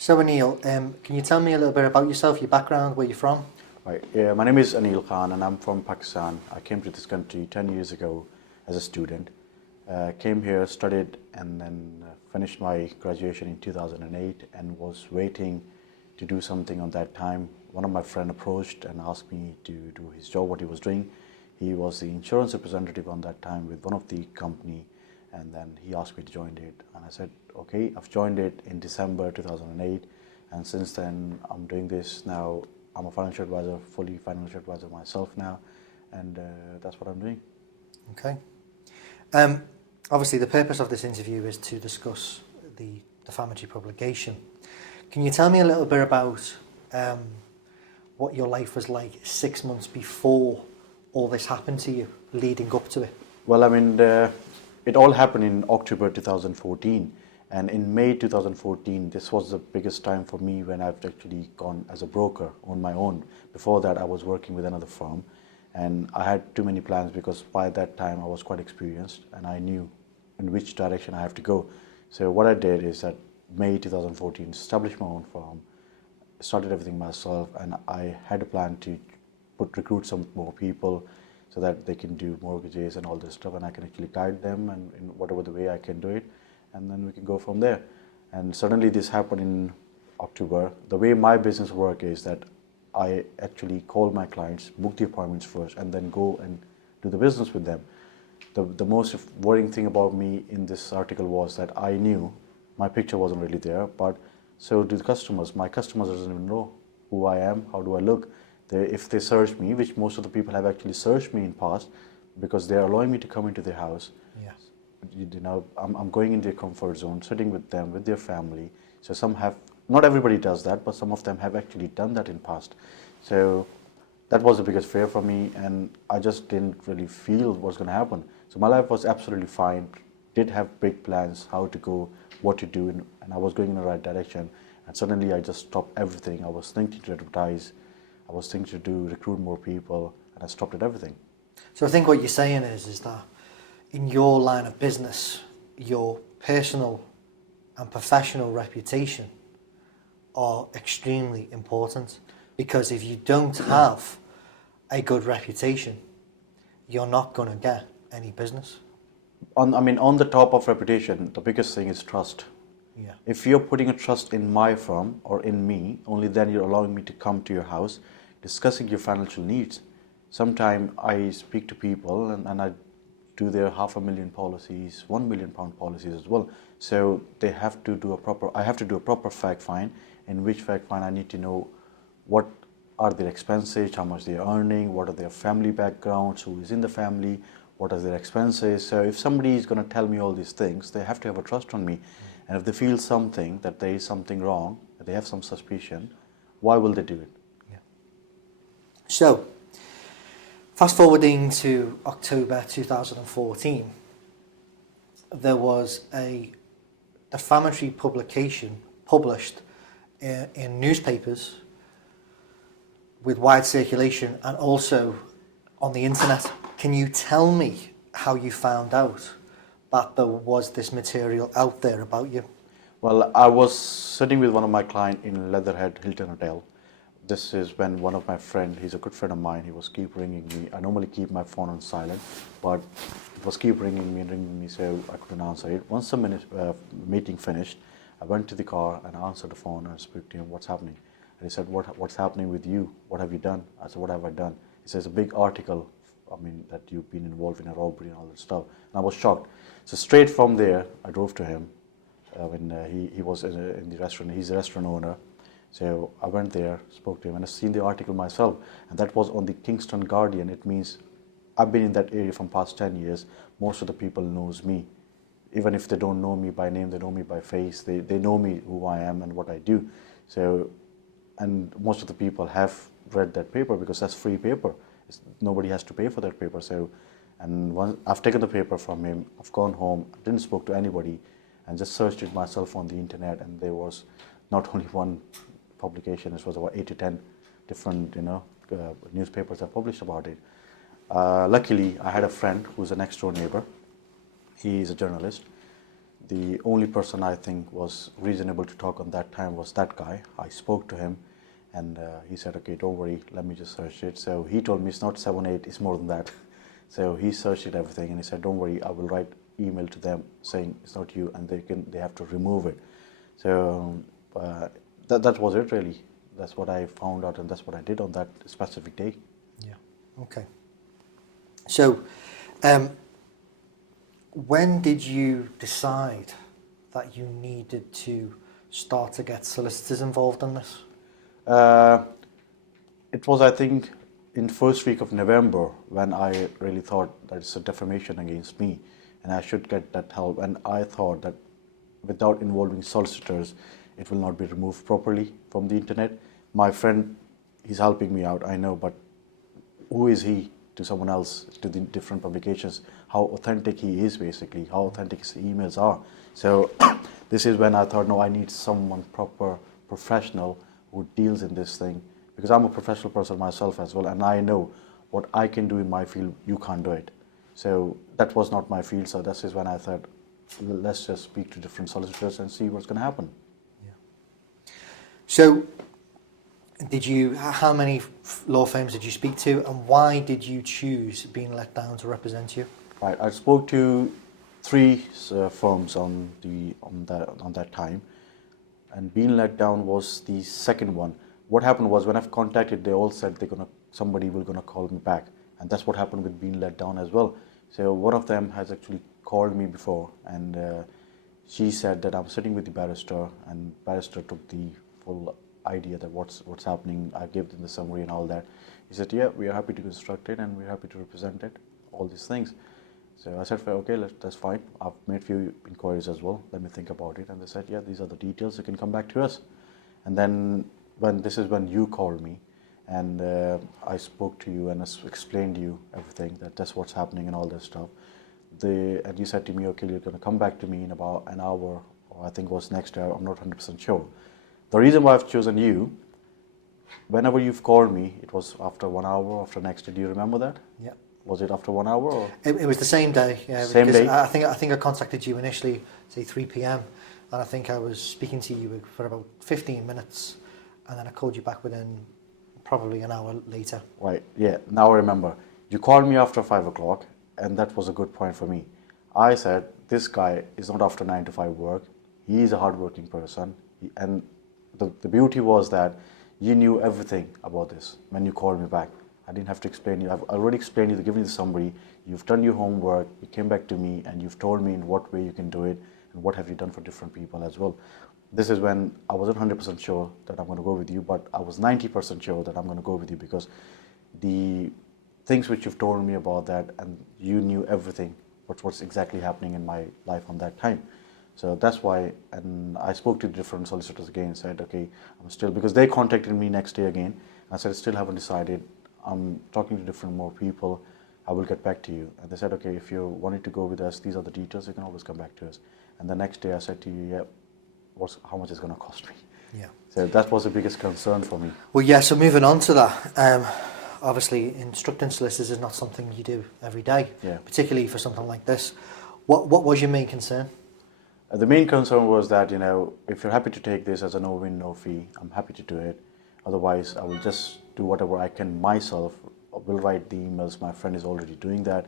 So Aneel, can you tell me a little bit about yourself, your background, where you're from? Right. Yeah, my name is Aneel Khan and I'm from Pakistan. I came to this country 10 years ago as a student. Came here, studied, and then finished my graduation in 2008 and was waiting to do something on that time. One of my friends approached and asked me to do his job, what he was doing. He was the insurance representative on that time with one of the company, and then he asked me to join it. And I said, okay, I've joined it in December 2008, and since then I'm doing this now. I'm a financial advisor, fully financial advisor myself now, and that's what I'm doing. Okay. Obviously, the purpose of this interview is to discuss the defamatory publication. Can you tell me a little bit about what your life was like 6 months before all this happened to you, leading up to it? Well, I mean, it all happened in October 2014, and in May 2014, this was the biggest time for me when I've actually gone as a broker on my own. Before that, I was working with another firm, and I had too many plans because by that time I was quite experienced and I knew in which direction I have to go. So what I did is that May 2014, established my own firm, started everything myself, and I had a plan to recruit some more people so that they can do mortgages and all this stuff, and I can actually guide them and in whatever the way I can do it, and then we can go from there. And suddenly this happened in October. The way my business work is that I actually call my clients, book the appointments first, and then go and do the business with them. The most worrying thing about me in this article was that I knew my picture wasn't really there, but so do the customers. My customers doesn't even know who I am, how do I look. If they search me, which most of the people have actually searched me in past, because they are allowing me to come into their house. Yes. You know, I'm going into their comfort zone, sitting with them, with their family. So some have, not everybody does that, but some of them have actually done that in past. So that was the biggest fear for me, and I just didn't really feel what's going to happen. So my life was absolutely fine, did have big plans, how to go, what to do, and I was going in the right direction. And suddenly I just stopped everything. I was thinking to advertise, I was thinking to recruit more people, and I stopped at everything. So I think what you're saying is that in your line of business, your personal and professional reputation are extremely important, because if you don't have a good reputation, you're not going to get any business. On the top of reputation, the biggest thing is trust. Yeah. If you're putting a trust in my firm or in me, only then you're allowing me to come to your house, discussing your financial needs. Sometimes I speak to people and I do their £500,000 policies, £1 million policies as well. So they have to do I have to do a proper fact find, in which fact find I need to know what are their expenses, how much they are earning, what are their family backgrounds, who is in the family, what are their expenses. So if somebody is going to tell me all these things, they have to have a trust on me. And if they feel something, that there is something wrong, that they have some suspicion, why will they do it? Yeah. So, fast forwarding to October 2014, there was a defamatory publication published in newspapers with wide circulation and also on the internet. Can you tell me how you found out that there was this material out there about you? Well, I was sitting with one of my clients in Leatherhead Hilton Hotel. This is when one of my friends, he's a good friend of mine, he was keep ringing me. I normally keep my phone on silent, but it was keep ringing me, so I couldn't answer it. Once the meeting finished, I went to the car and answered the phone and spoke to him, what's happening? And he said, what's happening with you? What have you done? I said, what have I done? He says, a big article, that you've been involved in a robbery and all that stuff. And I was shocked. So straight from there, I drove to him. When he was in the restaurant, he's a restaurant owner. So I went there, spoke to him, and I've seen the article myself. And that was on the Kingston Guardian. It means I've been in that area from past 10 years. Most of the people knows me. Even if they don't know me by name, they know me by face. They know me, who I am and what I do. So, and most of the people have read that paper because that's free paper. Nobody has to pay for that paper. So, and once I've taken the paper from him, I've gone home, didn't spoke to anybody, and just searched it myself on the internet. And there was not only one publication; it was about 8 to 10 different, newspapers that published about it. Luckily, I had a friend who's a next door neighbor. He is a journalist. the only person I think was reasonable to talk on that time was that guy. I spoke to him, and he said, okay, don't worry, let me just search it. So he told me it's not 7-8, it's more than that. So he searched it, everything, and he said, don't worry, I will write email to them saying it's not you, and they have to remove it. So that was it really. That's what I found out, and that's what I did on that specific day. Yeah. Okay. So, when did you decide that you needed to start to get solicitors involved in this? It was, I think, in first week of November when I really thought that it's a defamation against me and I should get that help. And I thought that without involving solicitors, it will not be removed properly from the internet. My friend, he's helping me out, I know, but who is he to someone else, to the different publications, how authentic he is basically, how authentic his emails are. So this is when I thought, no, I need someone proper, professional who deals in this thing, because I'm a professional person myself as well, and I know what I can do in my field, you can't do it. So that was not my field, so this is when I thought, let's just speak to different solicitors and see what's going to happen. Yeah. So how many law firms did you speak to, and why did you choose Being Let Down to represent you? Right, I spoke to 3 firms on that time, and Being Let Down was the second one. What happened was when I've contacted, they all said somebody will gonna call me back, and that's what happened with Being Let Down as well. So one of them has actually called me before, and she said that I'm sitting with the barrister, and barrister took the full idea that what's happening. I gave them the summary and all that. He said, yeah, we are happy to construct it and we're happy to represent it, all these things. So I said, okay, that's fine. I've made a few inquiries as well. Let me think about it. And they said, yeah, these are the details. You can come back to us. And then this is when you called me, and I spoke to you and explained to you everything, that's what's happening and all this stuff. And you said to me, okay, you're going to come back to me in about an hour, or I think it was next hour. I'm not 100% sure. The reason why I've chosen you, whenever you've called me, it was after 1 hour, after next day. Do you remember that? Yeah. Was it after 1 hour? Or? It was the same day. Yeah. Same day. I think I contacted you initially, say 3 p.m, and I think I was speaking to you for about 15 minutes, and then I called you back within probably an hour later. Right. Yeah. Now I remember. You called me after 5 o'clock, and that was a good point for me. I said, this guy is not after 9 to 5 work. He is a hardworking person, and the beauty was that you knew everything about this when you called me back. I didn't have to explain you. I've already explained you, given you the summary. You've done your homework. You came back to me and you've told me in what way you can do it and what have you done for different people as well. This is when I wasn't 100% sure that I'm going to go with you, but I was 90% sure that I'm going to go with you, because the things which you've told me about that, and you knew everything, what's exactly happening in my life on that time. So that's why, and I spoke to different solicitors again, said, okay, I'm still, because they contacted me next day again. I said, still haven't decided. I'm talking to different more people. I will get back to you. And they said, okay, if you wanted to go with us, these are the details, you can always come back to us. And the next day I said to you, yeah, how much is going to cost me? Yeah. So that was the biggest concern for me. Well, yeah, so moving on to that, obviously instructing solicitors is not something you do every day, particularly for something like this. What was your main concern? The main concern was that, if you're happy to take this as a no-win, no-fee, I'm happy to do it. Otherwise, I will just do whatever I can myself. I will write the emails. My friend is already doing that.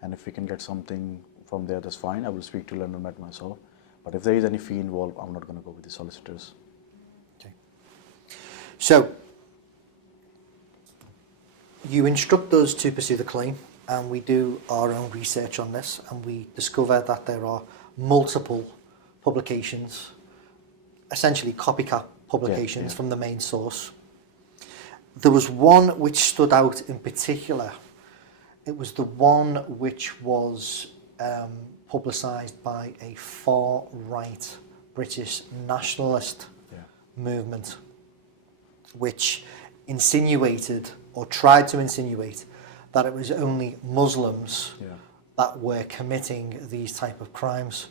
And if we can get something from there, that's fine. I will speak to London Met myself. But if there is any fee involved, I'm not going to go with the solicitors. Okay. So, you instruct us to pursue the claim, and we do our own research on this, and we discover that there are multiple publications, essentially copycat publications from the main source. There was one which stood out in particular. It was the one which was publicised by a far-right British nationalist movement, which insinuated, or tried to insinuate, that it was only Muslims that were committing these type of crimes.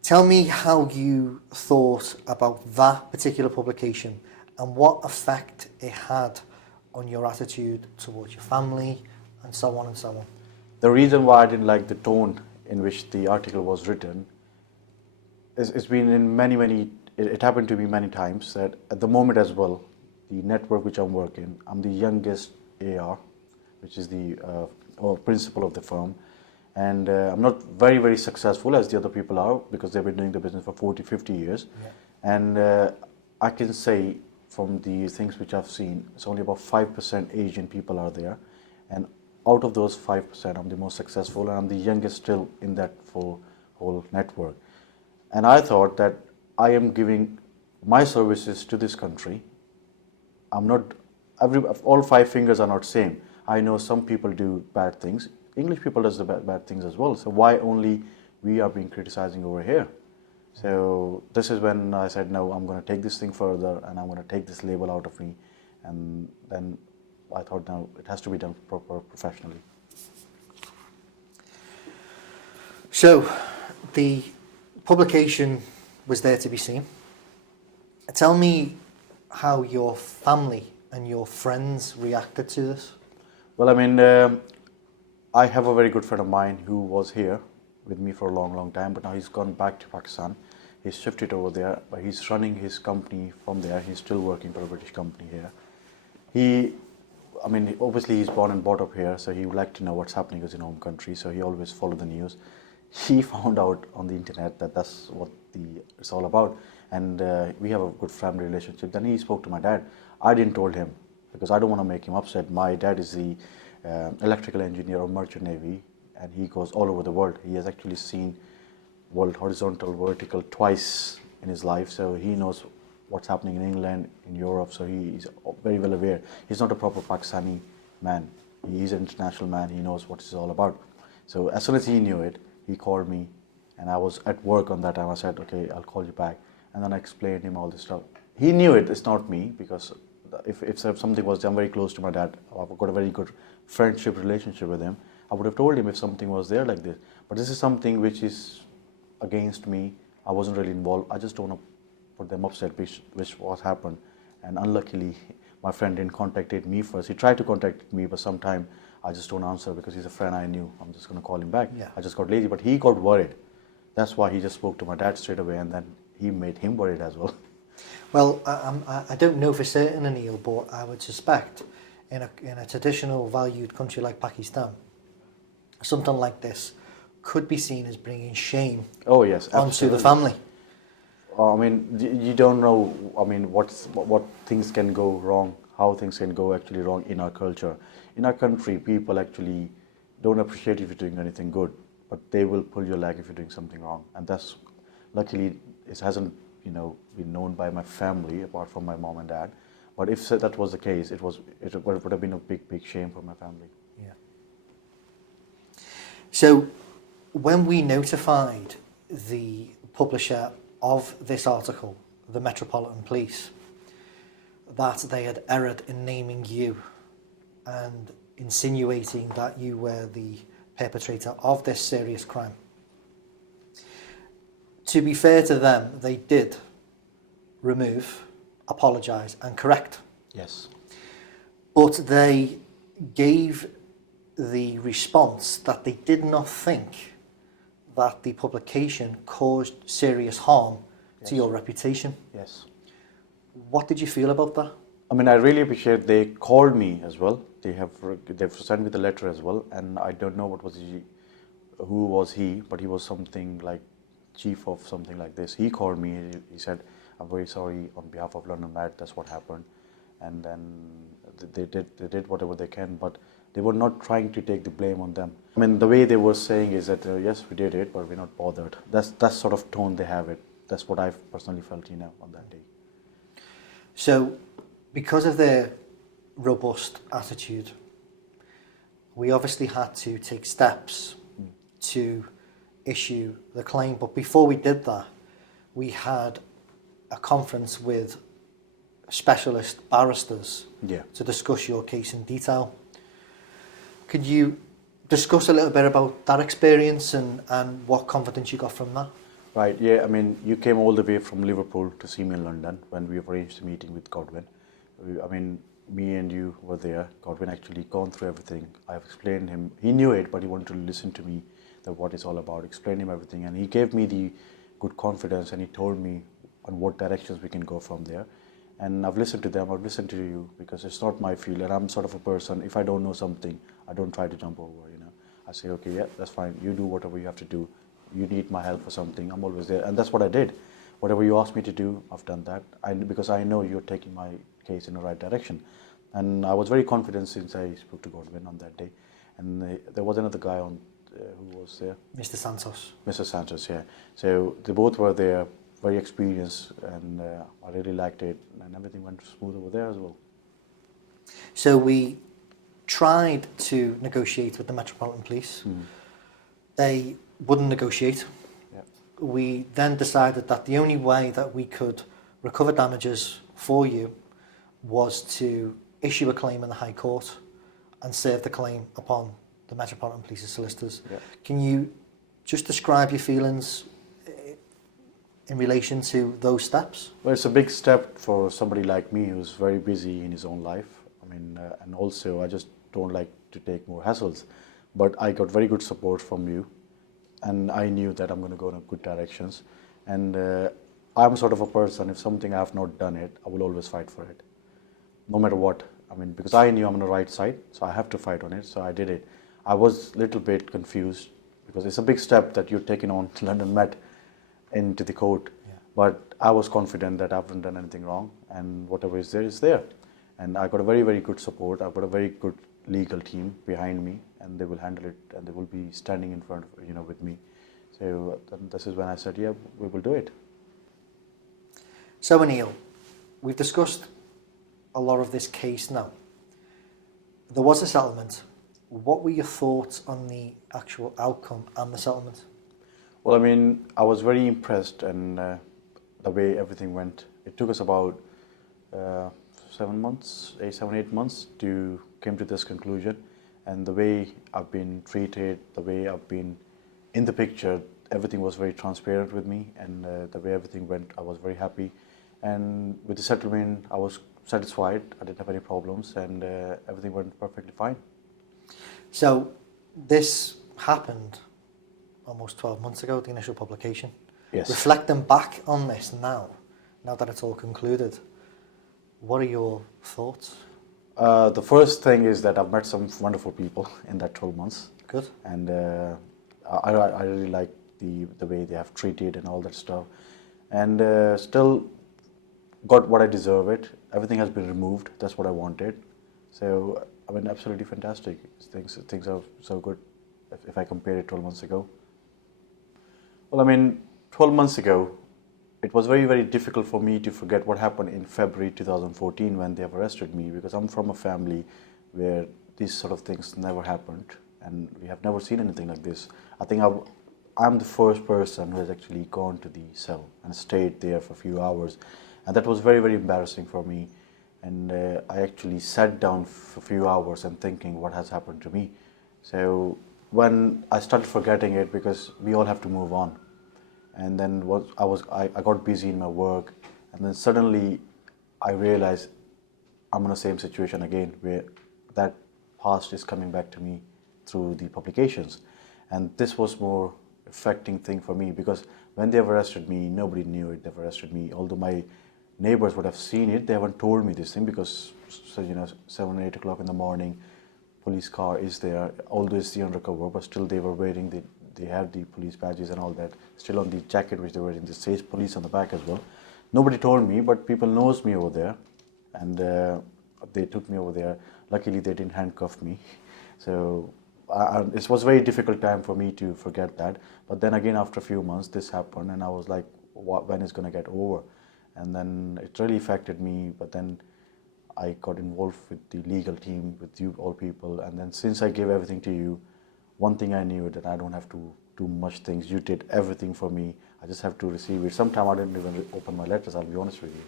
Tell me how you thought about that particular publication and what effect it had on your attitude towards your family and so on and so on. The reason why I didn't like the tone in which the article was written, it's been in many. It happened to me many times that at the moment as well, the network which I'm working, I'm the youngest AR, which is the or principal of the firm, and I'm not very successful as the other people are because they've been doing the business for 40, 50 years, and I can say from the things which I've seen, it's only about 5% Asian people are there, and out of those 5%, I'm the most successful, and I'm the youngest still in that whole network. And I thought that I am giving my services to this country. I'm not, all five fingers are not same. I know some people do bad things. English people does the bad things as well. So why only we are being criticizing over here? So this is when I said, no, I'm going to take this thing further and I'm going to take this label out of me. And then I thought, no, it has to be done professionally. So the publication was there to be seen. Tell me how your family and your friends reacted to this. Well, I mean, I have a very good friend of mine who was here with me for a long time, but now he's gone back to Pakistan. He's shifted over there, but he's running his company from there. He's still working for a British company here. Obviously he's born and brought up here, so he would like to know what's happening in his home country, so he always followed the news. He found out on the internet that that's what it's all about, and we have a good family relationship. Then he spoke to my dad. I didn't told him because I don't want to make him upset. My dad is the electrical engineer of Merchant Navy, and he goes all over the world. He has actually seen world horizontal, vertical twice in his life, so he knows what's happening in England, in Europe, so he is very well aware. He's not a proper Pakistani man. He's an international man. He knows what it's all about. So as soon as he knew it, he called me, and I was at work on that time. I said, okay, I'll call you back. And then I explained him all this stuff. He knew it's not me, because if something was, I'm very close to my dad. I've got a very good friendship relationship with him. I would have told him if something was there like this. But this is something which is against me. I wasn't really involved. I just don't want to put them upset, which was happened. And unluckily, my friend didn't contacted me first. He tried to contact me, but sometime I just don't answer because he's a friend I knew. I'm just going to call him back. Yeah. I just got lazy, but he got worried. That's why he just spoke to my dad straight away, and then he made him worried as well. Well, I don't know for certain, Aneel, but I would suspect in a traditional valued country like Pakistan, something like this could be seen as bringing shame Onto the family. You don't know, what things can go wrong, how things can go actually wrong in our culture. In our country, people actually don't appreciate if you're doing anything good, but they will pull your leg if you're doing something wrong. And that's, luckily, it hasn't, been known by my family, apart from my mom and dad. But if that was the case, it would have been a big shame for my family. Yeah. So, when we notified the publisher of this article, the Metropolitan Police, that they had erred in naming you and insinuating that you were the perpetrator of this serious crime, to be fair to them, they did remove, apologise and correct. Yes. But they gave the response that they did not think that the publication caused serious harm to your reputation. Yes. What did you feel about that? I really appreciate they called me as well. They've sent me the letter as well, and I don't know who was he, but he was something like chief of something like this. He called me. He said, "I'm very sorry on behalf of London Med. That's what happened." And then they did whatever they can, but they were not trying to take the blame on them. The way they were saying is that yes, we did it, but we're not bothered. That's sort of tone they have it. That's what I personally felt, on that day. So, because of their robust attitude, we obviously had to take steps to issue the claim. But before we did that, we had a conference with specialist barristers to discuss your case in detail. Could you discuss a little bit about that experience and what confidence you got from that? Right, yeah, you came all the way from Liverpool to see me in London when we arranged the meeting with Godwin. Me and you were there. Godwin actually gone through everything. I've explained him. He knew it, but he wanted to listen to me, that what it's all about. Explained him everything, and he gave me the good confidence, and he told me on what directions we can go from there. And I've listened to them, I've listened to you, because it's not my field, and I'm sort of a person, if I don't know something, I don't try to jump over, you know. I say, okay, yeah, that's fine, you do whatever you have to do. You need my help for something, I'm always there. And that's what I did. Whatever you asked me to do, I've done that. Because I know you're taking my case in the right direction. And I was very confident since I spoke to Godwin on that day. And there was another guy on who was there. Mr. Santos. Mr. Santos, yeah. So they both were there, very experienced, and I really liked it, and everything went smooth over there as well. So we tried to negotiate with the Metropolitan Police. They wouldn't negotiate. Yeah. We then decided that the only way that we could recover damages for you was to issue a claim in the High Court and serve the claim upon the Metropolitan Police's solicitors. Yeah. Can you just describe your feelings in relation to those steps? Well, it's a big step for somebody like me who's very busy in his own life. I mean, and also I just don't like to take more hassles. But I got very good support from you, and I knew that I'm going to go in good directions. And I'm sort of a person, if something I have not done it, I will always fight for it, no matter what. I mean, because I knew I'm on the right side, so I have to fight on it, so I did it. I was a little bit confused, because it's a big step that you're taking on London Met into the court. Yeah. But I was confident that I haven't done anything wrong, and whatever is there is there. And I got a very, very good support. I've got a very good legal team behind me, and they will handle it, and they will be standing in front of, with me. So this is when I said, yeah, we will do it. So Aneel, we've discussed a lot of this case now. There was a settlement. What were your thoughts on the actual outcome and the settlement? Well, I mean, I was very impressed, and the way everything went. It took us about 7 months, 8 months to come to this conclusion. And the way I've been treated, the way I've been in the picture, everything was very transparent with me, and the way everything went, I was very happy. And with the settlement, I was satisfied. I didn't have any problems, and everything went perfectly fine. So this happened almost 12 months ago, the initial publication. Yes. Reflecting back on this now that it's all concluded, what are your thoughts? The first thing is that I've met some wonderful people in that 12 months. Good. And I really like the way they have treated and all that stuff. And still got what I deserve it. Everything has been removed. That's what I wanted. So, I mean, absolutely fantastic. Things are so good if I compare it 12 months ago. Well, I mean, 12 months ago, it was very, very difficult for me to forget what happened in February 2014 when they have arrested me, because I'm from a family where these sort of things never happened, and we have never seen anything like this. I think I'm the first person who has actually gone to the cell and stayed there for a few hours, and that was very, very embarrassing for me. And I actually sat down for a few hours and thinking what has happened to me. So when I started forgetting it, because we all have to move on, and then I got busy in my work, and then suddenly I realized I'm in the same situation again, where that past is coming back to me through the publications. And this was more affecting thing for me, because when they arrested me, nobody knew it, they've arrested me. Although my neighbors would have seen it, they haven't told me this thing, because 7 or 8 o'clock in the morning, police car is there, although it's the undercover, but still they were wearing they had the police badges and all that, still on the jacket which they were wearing, this says police on the back as well. Nobody told me, but people knows me over there, and they took me over there. Luckily they didn't handcuff me. So it was a very difficult time for me to forget that. But then again, after a few months, this happened, and I was like, when is it going to get over? And then it really affected me, but then I got involved with the legal team, with you all people, and then since I gave everything to you, one thing I knew, that I don't have to do much things. You did everything for me. I just have to receive it. Sometimes I didn't even open my letters, I'll be honest with you,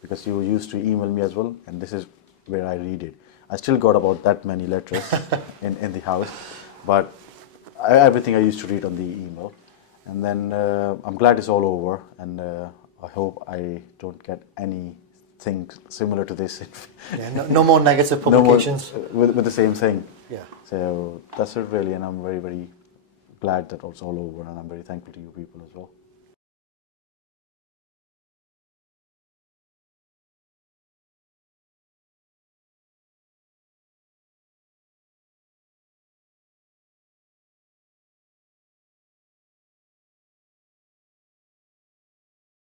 because you used to email me as well, and this is where I read it. I still got about that many letters in the house, but everything I used to read on the email. And then I'm glad it's all over, and I hope I don't get anything similar to this. Yeah, no more negative publications. No more, with the same thing. Yeah. So that's it really, and I'm very, very glad that it's all over, and I'm very thankful to you people as well.